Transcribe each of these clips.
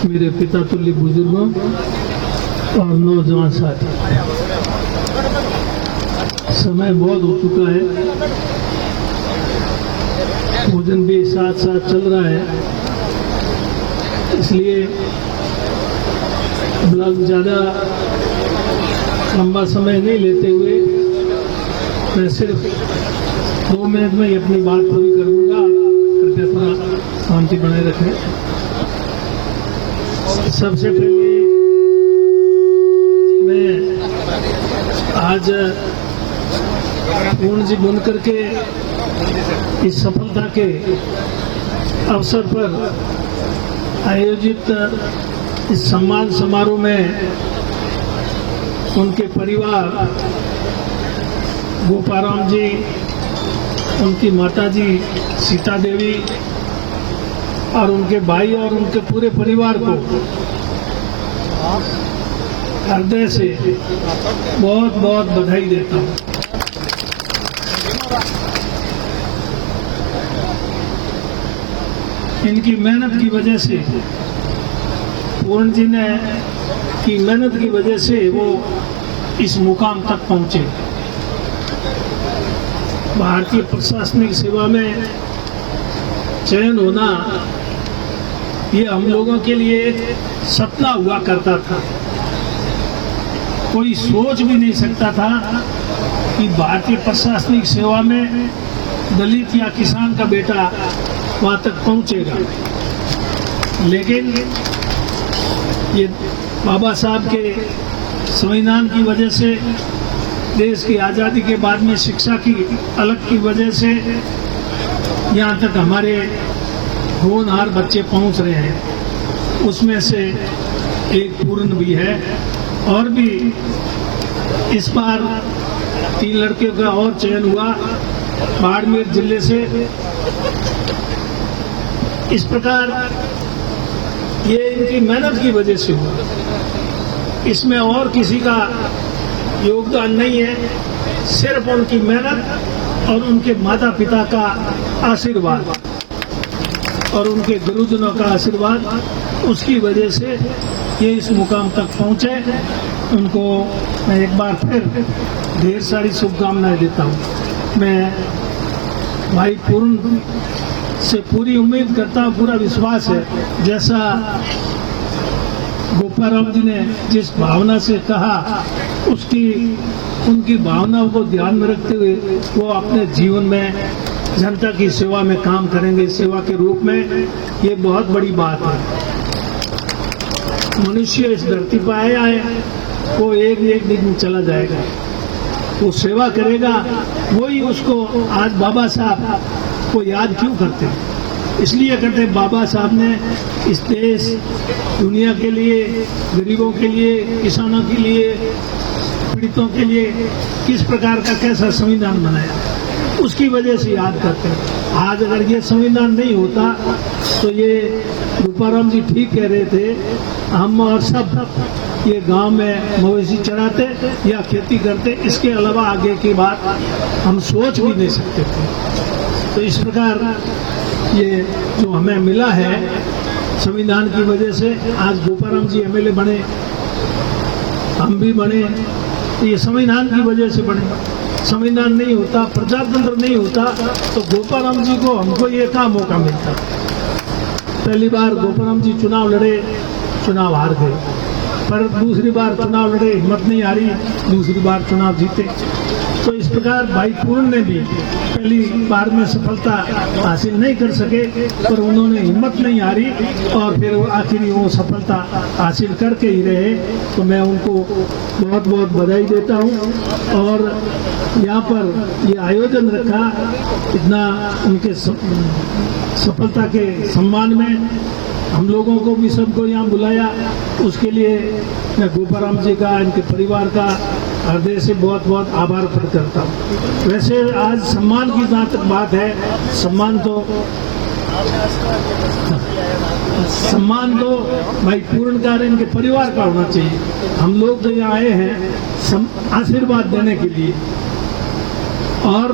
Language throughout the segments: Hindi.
मेरे पिता तुल्य बुजुर्गों और नौजवान साथी, समय बहुत हो चुका है, भोजन भी साथ साथ चल रहा है, इसलिए ज़्यादा लंबा समय नहीं लेते हुए मैं सिर्फ 2 मिनट में ही अपनी बात पूरी करूंगा। कृपया थोड़ा शांति बनाए रखें। सबसे पहले मैं आज पूर्ण जी बुनकर के इस सफलता के अवसर पर आयोजित इस सम्मान समारोह में उनके परिवार, गोपाराम जी, उनकी माताजी सीता देवी और उनके भाई और उनके पूरे परिवार को हृदय से बहुत बहुत बधाई देता हूँ। इनकी मेहनत की वजह से, पूर्ण जी ने की मेहनत की वजह से वो इस मुकाम तक पहुंचे। भारतीय प्रशासनिक सेवा में चयन होना ये हम लोगों के लिए एक सपना हुआ करता था। कोई सोच भी नहीं सकता था कि भारतीय प्रशासनिक सेवा में दलित या किसान का बेटा वहां तक पहुंचेगा, लेकिन ये बाबा साहब के संविधान की वजह से, देश की आज़ादी के बाद में शिक्षा की अलग की वजह से यहाँ तक हमारे होनहार बच्चे पहुँच रहे हैं। उसमें से एक पूर्ण भी है, और भी इस बार 3 लड़कियों का और चयन हुआ बाड़मेर जिले से। इस प्रकार ये इनकी मेहनत की वजह से हुआ, इसमें और किसी का योगदान नहीं है, सिर्फ उनकी मेहनत और उनके माता पिता का आशीर्वाद और उनके गुरुजनों का आशीर्वाद, उसकी वजह से ये इस मुकाम तक पहुंचे। उनको मैं एक बार फिर ढेर सारी शुभकामनाएं देता हूं। मैं भाई पूर्ण से पूरी उम्मीद करता हूं, पूरा विश्वास है, जैसा गोपाराम जी ने जिस भावना से कहा, उनकी भावनाओं को ध्यान में रखते हुए वो अपने जीवन में जनता की सेवा में काम करेंगे, सेवा के रूप में। ये बहुत बड़ी बात है। मनुष्य इस धरती पर आया है, वो एक दिन चला जाएगा, वो सेवा करेगा, वही उसको आज बाबा साहब को याद क्यों करते हैं? इसलिए करते हैं, बाबा साहब ने इस देश दुनिया के लिए, गरीबों के लिए, किसानों के लिए, पीड़ितों के लिए किस प्रकार का कैसा संविधान बनाया, उसकी वजह से याद करते हैं। आज अगर ये संविधान नहीं होता तो ये गोपाराम जी ठीक कह रहे थे, हम और सब ये गांव में मवेशी चराते या खेती करते, इसके अलावा आगे की बात हम सोच भी नहीं सकते थे। तो इस प्रकार ये जो हमें मिला है संविधान की वजह से, आज गोपाराम जी एमएलए बने, हम भी बने, तो ये संविधान की वजह से बने। संविधान नहीं होता, प्रजातंत्र नहीं होता तो गोपाराम जी को, हमको ये क्या मौका मिलता। पहली बार गोपाराम जी चुनाव लड़े, चुनाव हार गए, पर दूसरी बार चुनाव लड़े, हिम्मत नहीं हारी, दूसरी बार चुनाव जीते। तो इस प्रकार भाई पूर्ण ने भी पहली बार में सफलता हासिल नहीं कर सके, पर उन्होंने हिम्मत नहीं हारी और फिर आखिर वो सफलता हासिल करके ही रहे। तो मैं उनको बहुत बहुत बधाई देता हूँ। और यहाँ पर ये आयोजन रखा, इतना उनके सफलता के सम्मान में हम लोगों को भी सबको यहाँ बुलाया, उसके लिए मैं गोपाराम जी का, इनके परिवार का हृदय से बहुत बहुत आभार प्रकट करता हूँ। वैसे आज सम्मान की जहाँ तक बात है, सम्मान तो भाई पूर्ण का, इनके परिवार का होना चाहिए। हम लोग तो यहाँ आए हैं आशीर्वाद देने के लिए, और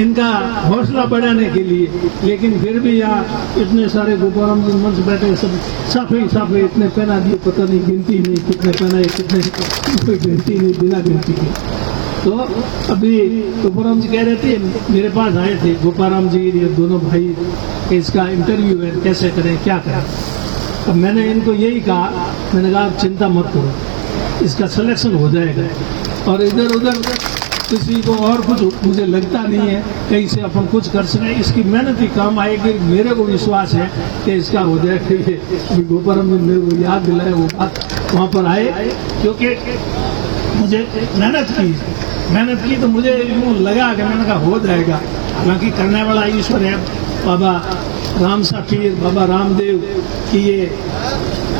इनका हौसला बढ़ाने के लिए। लेकिन फिर भी यहाँ इतने सारे गोपाराम जी मंच बैठे, सब साफे इतने पहना दिए, पता नहीं गिनती नहीं कितने पहनाए, कितने कोई गिनती नहीं, बिना गिनती के। तो अभी गोपाराम जी कह रहे थे, मेरे पास आए थे गोपाराम जी, ये दोनों भाई, इसका इंटरव्यू है, कैसे करें क्या करें। अब मैंने इनको यही कहा, मैंने कहा आप चिंता मत करो, इसका सिलेक्शन हो जाएगा। और इधर उधर किसी को और कुछ मुझे लगता नहीं है कहीं से अपन कुछ कर सकें, इसकी मेहनत ही काम आएगी। मेरे को विश्वास है कि इसका हो जाएगा। ये गोपाराम जी मेरे को याद दिलाए वो बात, वहाँ पर आए, क्योंकि मुझे मेहनत की तो मुझे यूँ लगा कि मैंने कहा हो जाएगा। हालांकि करने वाला ईश्वर है। बाबा राम साफीर, बाबा रामदेव की ये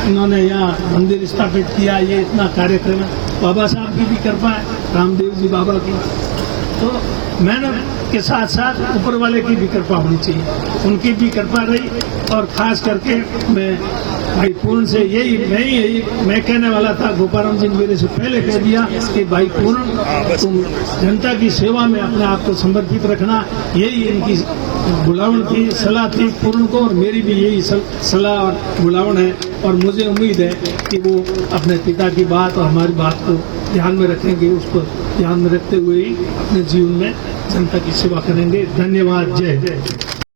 इन्होंने यहाँ मंदिर स्थापित किया, ये इतना कार्यक्रम है, बाबा साहब की भी कृपा है, रामदेव जी बाबा की। तो मेहनत के साथ साथ ऊपर वाले की भी कृपा होनी चाहिए, उनकी भी कृपा रही। और खास करके मैं भाई पूर्ण से मैं कहने वाला था, गोपाराम जी ने मेरे से पहले कह दिया कि भाई पूर्ण तुम जनता की सेवा में अपने आप को समर्पित रखना, यही इनकी बुलावन थी, सलाह थी पूर्ण को, और मेरी भी यही सलाह और बुलावन है। और मुझे उम्मीद है कि वो अपने पिता की बात और हमारी बात को ध्यान में रखेंगे, उसको ध्यान में रखते हुए ही अपने जीवन में जनता की सेवा करेंगे। धन्यवाद। जय जय।